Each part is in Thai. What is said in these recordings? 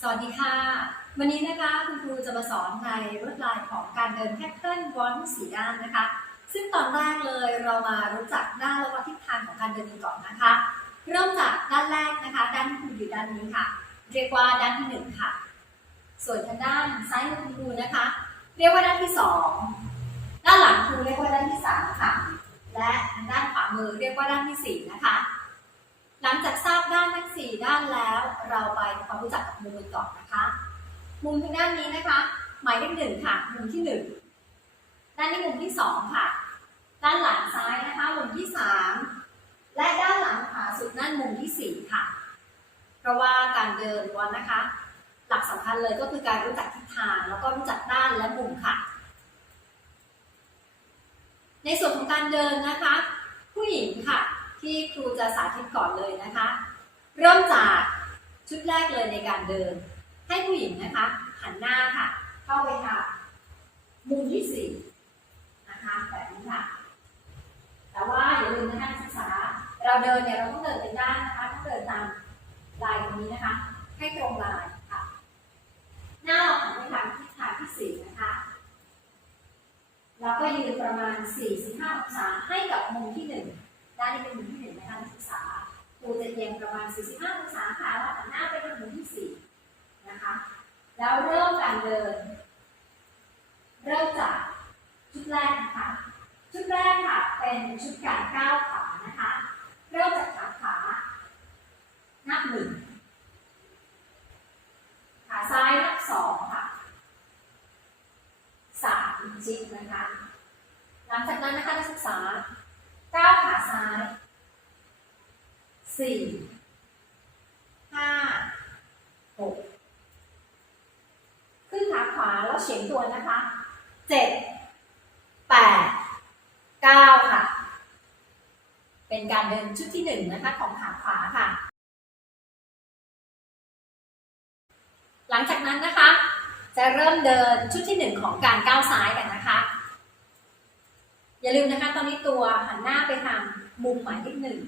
สวัสดีค่ะ วันนี้นะคะคุณครูจะมาสอนในลวดลายของการเดินแพทเทิร์นวอนสีด้านนะคะ ซึ่งตอนแรกเลยเรามารู้จักด้านและว่าทิศทางของการเดินกันก่อนนะคะ เริ่มจากด้านแรกนะคะ ด้านที่คุณอยู่ด้านนี้ค่ะ เรียกว่าด้านที่หนึ่งค่ะ ส่วนทางด้านซ้ายมือคุณครูนะคะ เรียกว่าด้านที่สองด้านหลังครูเรียกว่าด้านที่สามค่ะ และทางด้านขวามือเรียกว่าด้านที่สี่นะคะ หลังจากทราบด้านทั้งสี่ด้านแล้ว เราไปทำความรู้จักกับมุมกันก่อนนะคะ มุมทางด้านนี้นะคะ หมายเลขหนึ่งค่ะ มุมที่หนึ่งด้านนี้มุมที่สองค่ะ ด้านหลังซ้ายนะคะ มุมที่สามและด้านหลังขวาสุดนั่นมุมที่สี่ค่ะ เพราะว่าการเดินวันนะคะ หลักสำคัญเลยก็คือการรู้จักทิศทางแล้วก็รู้จักด้านและมุมค่ะ ในส่วนของการเดินนะคะ ผู้หญิงค่ะ ที่ครูจะสาธิตก่อนเลยนะคะ เริ่มจากชุดแรกเลยในการเดิน ให้ผู้หญิงนะคะ หันหน้าค่ะ เข้าไปค่ะมุมที่สี่นะคะแบบนี้ค่ะ แต่ว่าอย่าลืมนะคะนักศึกษา เราเดินเนี่ยเราต้องเดินเป็นด้านนะคะต้องเดินตามลายตรงนี้นะคะ ให้ตรงลายค่ะ หน้าเราหันไปทางทิศทางที่สี่นะคะแล้วก็ยืนประมาณ45องศาให้กับมุมที่หนึ่งานนี้เป็นหมุนที่หนึ่งนะคะนักศึกษาครูจะเอียงประมาณ 45องศาค่ะแล้วหันหน้าไปทางมุนที่สี่นะคะ แล้วเริ่มการเดิน เริ่มจากชุดแรกนะคะ ชุดแรกค่ะเป็นชุดการก้าวขานะคะ เริ่มจากขาขา นับหนึ่ง ขาซ้ายนับสองค่ะ สามจิกนะคะ หลังจากนั้นนะคะนักศึกษาก้าวขาซ้ายสี่ห้าหกขึ้นขาขวาแล้ว เฉียงตัวนะคะเจ็ดแปดเก้าค่ะ เป็นการเดินชุดที่หนึ่งนะคะของขาขวาค่ะ หลังจากนั้นนะคะ จะเริ่มเดินชุดที่หนึ่งของการก้าวซ้ายกันนะคะ อย่าลืมนะคะ ตอนนี้ตัวหันหน้าไปทางมุมหมายเลขหนึ่ง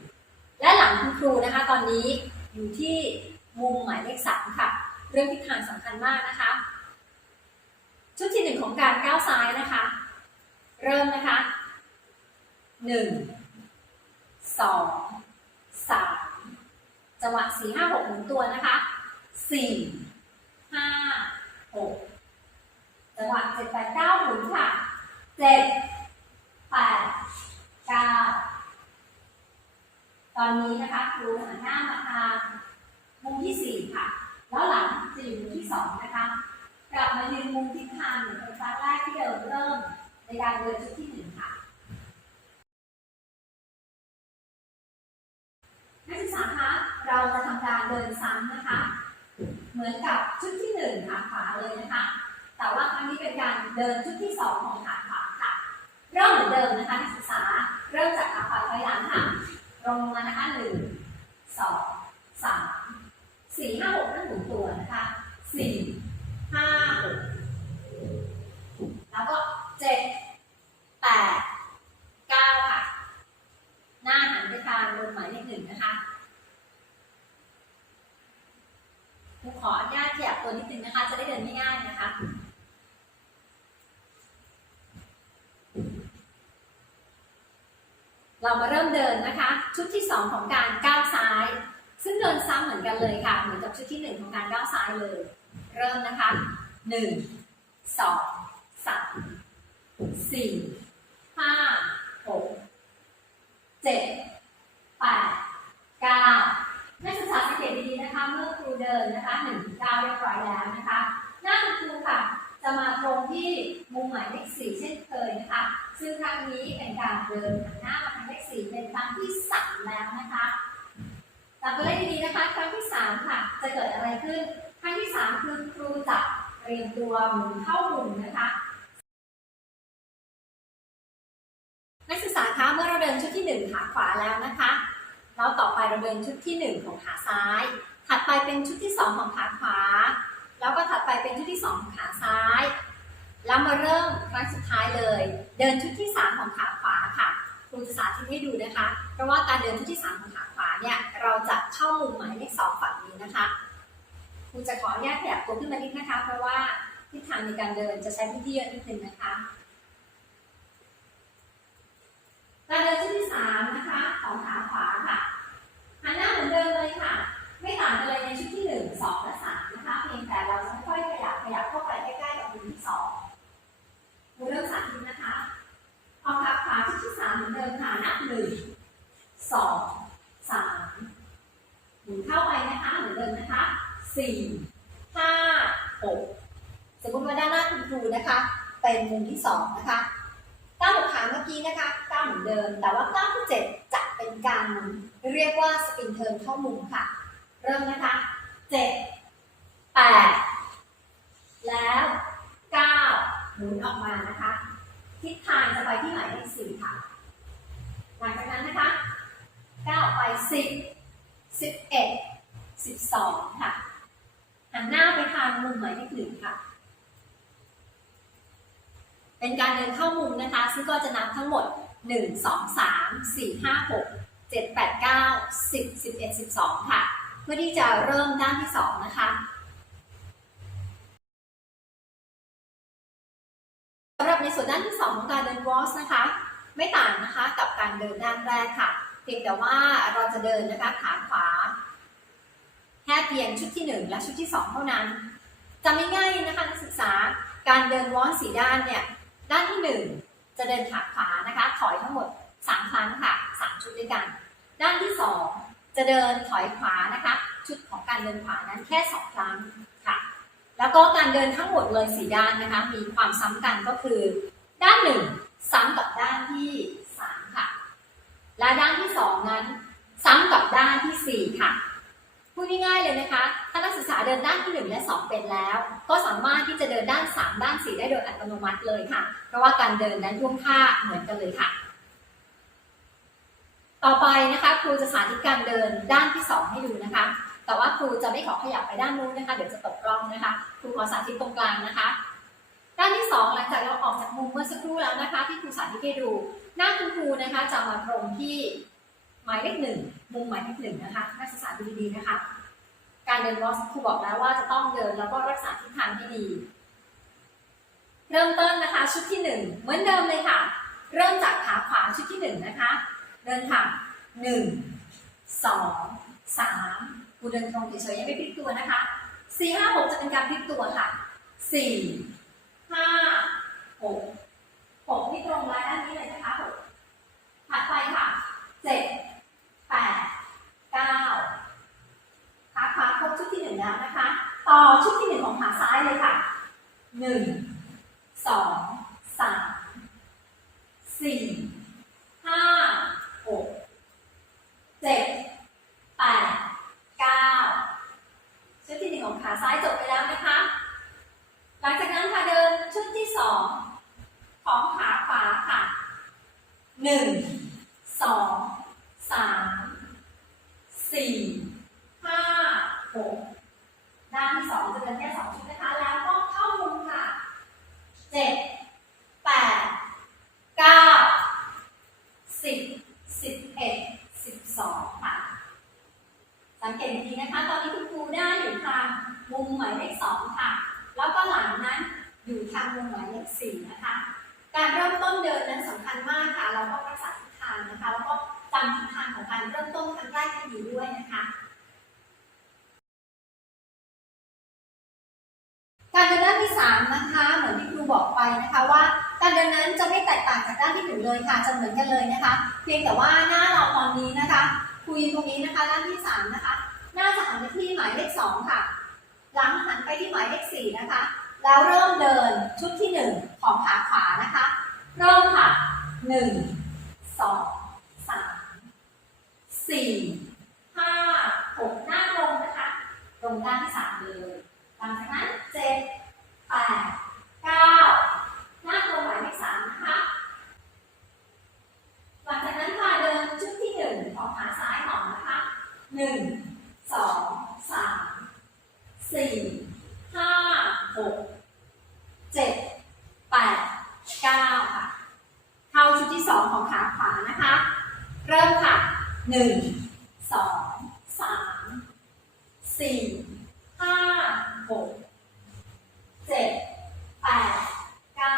และหลังคุณครูนะคะ ตอนนี้อยู่ที่มุมหมายเลขสามค่ะ เรื่องทิศทางสำคัญมากนะคะ ของการก้าวซ้ายนะคะ เริ่มนะคะหนึ่งสองสามจังหวะสี่ห้าหกหมุนตัวนะคะสี่ห้าหกจังหวะเจ็ดแปดเก้าหมุนค่ะเจ็ดแปดเก้าตอนนี้นะคะครูหันหน้ามาทางมุมที่สี่ค่ะ แล้วหลังจะอยู่มุมที่สองนะคะ กลับมายืนมุมทิศทางเหมือนเป็นครั้งแรกที่เดินเริ่มในการเดินชุดที่หนึ่งค่ะ นักศึกษาคะ เราจะทำการเดินซ้ำนะคะ เหมือนกับชุดที่หนึ่งขาขวาเลยนะคะ แต่ว่าครั้งนี้เป็นการเดินชุดที่สองของขาขวาค่ะ เริ่มเหมือนเดิมนะคะนักศึกษา เริ่มจากขาขวาถอยหลังค่ะตรงลงมานะคะหนึ่งสองสามสี่ห้าหกนั่งหมุนตัวนะคะสี่ห้าหกแล้วก็เจ็ดแปดเก้าค่ะ หน้าหันไปทางลงหมายเลขหนึ่งนะคะครูขออนุญาตขยับตัวนิดนึงนะคะ จะได้เดินง่ายๆนะคะ เรามาเริ่มเดินนะคะ ชุดที่ 2 ของการก้าวซ้าย ซึ่งเดินซ้ำเหมือนกันเลยค่ะ เหมือนกับชุดที่ 1 ของการก้าวซ้ายเลย เริ่มนะคะ 1 2 3 4 5 6 7 8 9นักศึกษาสังเกตดีๆนะคะ เมื่อครูเดินนะคะ1ถึง9เรียบร้อยแล้วนะคะหน้าคุณครูค่ะจะมาตรงที่มุมหมายเลข4เช่นเคยนะคะ ซึ่งครั้งนี้เป็นการเดินหันหน้ามา ทางเป็นครั้งที่3แล้วนะคะจับตัวเลขดีๆนะคะ ครั้งที่3ค่ะ จะเกิดอะไรขึ้น ครั้งที่3คือครูจะเตรียมตัวหมุนเข้าหมุมนะคะนักศึกษาคะเมื่อเราเดินชุดที่ 1 ขาขวาแล้วนะคะแล้วต่อไปเราเดินชุดที่ 1 ของขาซ้าย ถัดไปเป็นชุดที่ 2 ของขาขวา แล้วก็ถัดไปเป็นชุดที่ 2 ของขาซ้าย แล้วมาเริ่มครั้งสุดท้ายเลย เดินชุดที่ 3 ของขา รูจะสาธิตให้ดูนะคะ เพราะว่าการเดินชุดที่3ของขาขวาเนี่ยเราจะเข้ามุมหมายเลขสองฝั่งนี้นะคะครูจะขออนุญาตขยับตัวขึ้นมานิดนะคะ เพราะว่าทิศทางในการเดินจะใช้พื้นที่เยอะนิดนึงนะคะการเดินชุดที่สามนะคะของขาขวาค่ะ อนเดิม แต่ว่าก้าวที่เจ็ดจะเป็นการหมุนเรียกว่าสปินเทิร์นเข้ามุมค่ะ เริ่มนะคะเจ็ดแล้วเก้าหมุนออกมานะคะ ทิศทางจะไปที่หมายเลขสี่ค่ะ หลังจากนั้นนะคะก้าวออกไปสิบสิบเอ็ดสิบสองค่ะ หันหน้าไปทางมุมหมายเลขหนึ่งค่ะเป็นการเดินเข้ามุมนะคะ ซึ่งก็จะนับทั้งหมด 1 2 3 4 5 6 7 8 9 10 11 12 ค่ะ เพื่อที่จะเริ่มด้านที่ 2 นะคะ สำหรับในส่วนด้านที่ 2 ของการเดินวอลสนะคะ ไม่ต่างนะคะกับการเดินด้านแรกค่ะ เพียงแต่ว่าเราจะเดินนะคะขาขวา แค่เพียงชุดที่ 1 และชุดที่ 2 เท่านั้นจำง่ายๆนะคะนักศึกษาการเดินวอสสีด้านเนี่ยด้านที่ 1 จะเดินขาขวานะคะ ถอยทั้งหมด 3 ครั้งค่ะ 3 ชุดด้วยกัน ด้านที่ 2 จะเดินถอยขวานะคะ ชุดของการเดินขวานั้นแค่ 2 ครั้งค่ะ แล้วก็การเดินทั้งหมดเลยสีด้านนะคะ มีความซ้ำกันก็คือ ด้าน 1 ซ้ำกับด้านที่ 3 ค่ะ และด้านที่ 2 นั้น ซ้ำกับด้านที่ เดินด้านที่ 1 และ 2 เป็นแล้ว ก็สามารถที่จะเดินด้าน 3 ด้าน 4 ได้โดยอัตโนมัติเลยค่ะ เพราะว่าการเดินนั้นท่วงท่าเหมือนกันเลยค่ะ ต่อไปนะคะครูจะสาธิตการเดินด้านที่ 2 ให้ดูนะคะ แต่ว่าครูจะไม่ขอขยับไปด้านนู้นนะคะ เดี๋ยวจะตกกล้องนะคะ ครูขอสาธิตตรงกลางนะคะ ด้านที่ 2 หลังจากเราออกจากมุมเมื่อสักครู่แล้วนะคะ ที่ครูสาธิตให้ดู หน้าคุณครูนะคะจะมาตรงที่หมายเลขหนึ่งมุมหมายเลขหนึ่งนะคะนักศึกษาดูดีๆนะคะ การเดินวอสกครูบอกแล้วว่าจะต้องเดินแล้วก็รักษาทิศทางที่ดี เริ่มต้นนะคะชุดที่ 1 เหมือนเดิมเลยค่ะ เริ่มจากขาขวาชุดที่ 1 นะคะ เดินค่ะ 1 2 3คุณเดินตรงเฉยๆยังไม่พลิกตัวนะคะ 4 5 6 จะเป็นการพลิกตัวค่ะ 4 5 นึ่งของขาซ้ายเลยค่ะ หนึ่ง สอง สาม สี่ ห้า หก เจ็ด แปด เก้า ชุดที่หนึ่งของขาซ้ายจบไปแล้วนะคะ หลังจากนั้นค่ะเดินชุดที่สองของขาขวาค่ะ หนึ่ง สอง สาม สี่ ห้าหกด้านที่สองจะเป็นแค่สองชุดนะคะ แล้วก็เข้ามุมค่ะเจ็ดแปดเก้าสิบสิบเอ็ดสิบสองค่ะ สังเกตดีนะคะ ตอนนี้คุณครูได้อยู่ทางมุมหมายเลขสองค่ะ แล้วก็หลังนั้นอยู่ทางมุมหมายเลขสี่นะคะ การเริ่มต้นเดินนั้นสำคัญมากค่ะ เราต้องรักษาทิศทางนะคะ แล้วก็จำทิศทางของการเริ่มต้นครั้งแรกให้ดีด้วยนะคะ การเดินด้านที่3นะคะ เหมือนที่ครูบอกไปนะคะว่าการเดินนั้นจะไม่แตกต่างจากด้านที่หนึ่งเลยค่ะจะเหมือนกันเลยนะคะ เพียงแต่ว่าหน้าเราตอนนี้นะคะ ครูยืนตรงนี้นะคะด้านที่3นะคะหน้าจะหันไปที่หมายเลข2ค่ะ หลังหันไปที่หมายเลข4นะคะ แล้วเริ่มเดินชุดที่1ของขาขวานะคะ เริ่มค่ะ1 2 3 4 5 6หน้าตรงนะคะตรงด้านที่3เลย หลังจากนั้นเจ็ดแปดเก้าหน้าตรงหมายเลขสามนะคะ หลังจากนั้นค่ะเดินชุดที่หนึ่งของขาซ้ายของนะคะหนึ่งสองสามสี่ห้าหกเจ็ดแปดเก้าค่ะ เข้าชุดที่สองของขาขวานะคะ เริ่มค่ะหนึ่งสองสามสี่ห้า หกเจ็ดแปดเก้า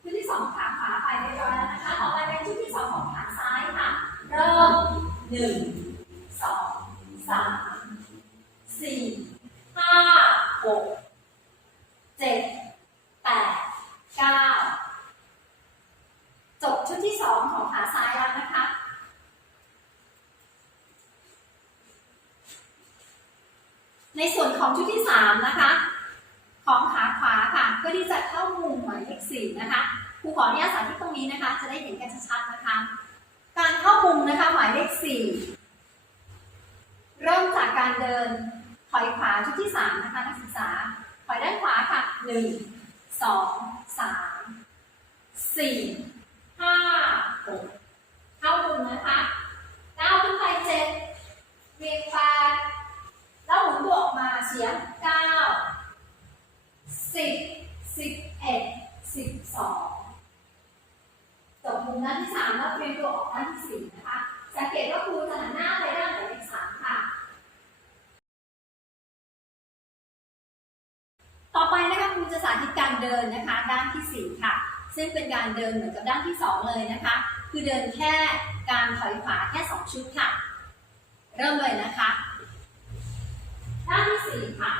ชุดที่สองขาขวาไปเรียบร้อยแล้วนะคะ ต่อไปเป็นชุดที่สองของขาซ้ายค่ะ เริ่มหนึ่งสองสามสี่ห้าหกเจ็ดแปดเก้าจบชุดที่สองของขาซ้ายแล้วนะคะ ในส่วนของชุดที่สามนะคะ ของขาขวาค่ะเพื่อที่จะเข้ามุมหมายเลขสี่นะคะครูขออนุญาตสาธิตตรงนี้นะคะ จะได้เห็นกันชัดๆนะคะ การเข้ามุมนะคะหมายเลขสี่เริ่มจากการเดินถอยขวาชุดที่สามนะคะนักศึกษาถอยด้านขวาค่ะหนึ่งสองสามสี่ห้าหกเข้ามุมนะคะก้าวขึ้นไปเจ็ดเรียงแปด แล้วหมุนตัวออกมาเฉียงเก้าสิบสิบเอ็ดสิบสองจบมุมด้านที่สามแล้วเตรียมตัวออกด้านที่สี่นะคะ สังเกตว่าครูจะหันหน้าไปด้านหมายเลขสามค่ะ ต่อไปนะคะครูจะสาธิตการเดินนะคะ ด้านที่สี่ค่ะ ซึ่งเป็นการเดินเหมือนกับด้านที่สองเลยนะคะ คือเดินแค่การถอยขวาแค่สองชุดค่ะ เริ่มเลยนะคะ ด้านที่สี่ค่ะ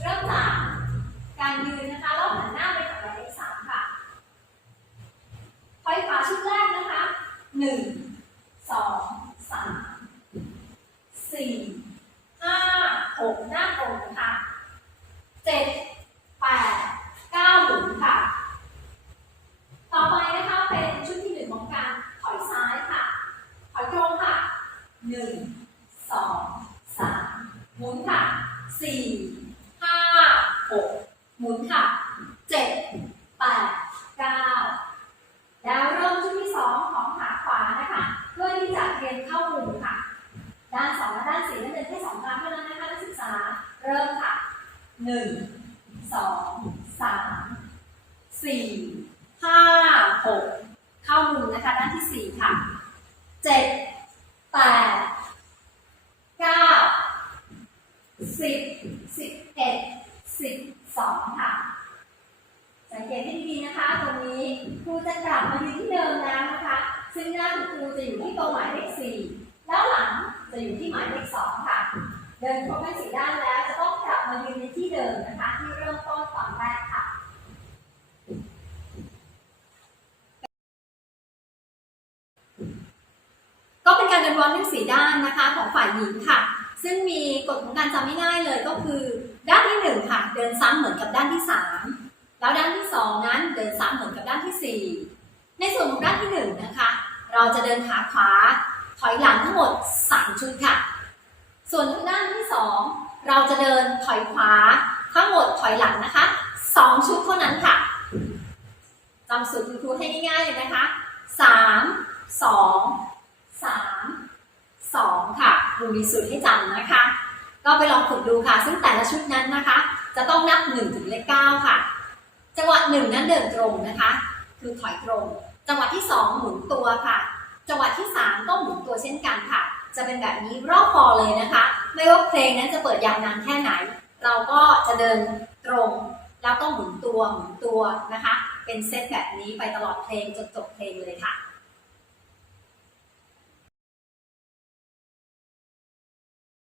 เริ่มจากการยืนนะคะแล้วหันหน้าไปกับหมายเลขสามค่ะถอยขวาชุดแรกนะคะหนึ่งสองสามสี่ห้าหกหน้าตรงนะคะเจ็ดแปดเก้าหมุนค่ะ ต่อไปนะคะเป็นชุดที่หนึ่งของการถอยซ้ายค่ะ ถอยตรงค่ะหนึ่ง สองสามหมุนค่ะสี่ห้าหกหมุนค่ะเจ็ดแปดเก้าแล้วเริ่มชุดที่สองของขาขวานะคะ เพื่อที่จะเรียนเข้ามุมค่ะ ด้ สี่นั่นเป็นแค่สองครั้งเท่านั้นนะคะนักศึกษา เริ่มค่ะหนึ่งสองสามสี่ห้าหกเข้ามุมนะคะด้านที่สี่ค่ะเจ็ดแปดเก้าสิบสิบเอ็ดสิบสองค่ะ สังเกตให้ดีนะคะ ตรงนี้ครูจะกลับมาอยู่ที่เดิมแล้วนะคะ ซึ่งหน้าคุณครูจะอยู่ที่ตรงหมายเลขสี่ แล้วหลังจะอยู่ที่หมายเลขสองค่ะ เดินครบทั้งสี่ด้านแล้วจะต้องกลับมายืนในที่เดิมนะคะ ที่เริ่มต้นตอนแรกค่ะก็เป็นการเดินวอร์มทั้งสี่ด้านนะคะของฝ่ายหญิงค่ะ ซึ่งมีกฎของการจำง่ายเลยก็คือ ด้านที่หนึ่งค่ะ เดินซ้ำเหมือนกับด้านที่สามแล้วด้านที่สองนั้นเดินซ้ำเหมือนกับด้านที่สี่ในส่วนของด้านที่หนึ่งนะคะ เราจะเดินขาขวา ถอยหลังทั้งหมดสามชุดค่ะ ส่วนทางด้านที่สองเราจะเดินถอยขวาทั้งหมดถอยหลังนะคะสองชุดเท่านั้นค่ะจำสูตรคุณครูให้ง่ายๆเลยนะคะสามสองสามสองค่ะครูมีสูตรให้จำนะคะ ก็ไปลองฝึกดูค่ะ ซึ่งแต่ละชุดนั้นนะคะ จะต้องนับ1ถึงเลข9ค่ะ จังหวะหนึ่งนั้นเดินตรงนะคะ คือถอยตรง จังหวะที่ 2 หมุนตัวค่ะ จังหวะที่ 3 ก็หมุนตัวเช่นกันค่ะ จะเป็นแบบนี้รอบคอเลยนะคะ ไม่ว่าเพลงนั้นจะเปิดยาวนานแค่ไหน เราก็จะเดินตรงแล้วก็หมุนตัวหมุนตัวนะคะ เป็นเซตแบบนี้ไปตลอดเพลงจนจบเพลงเลยค่ะ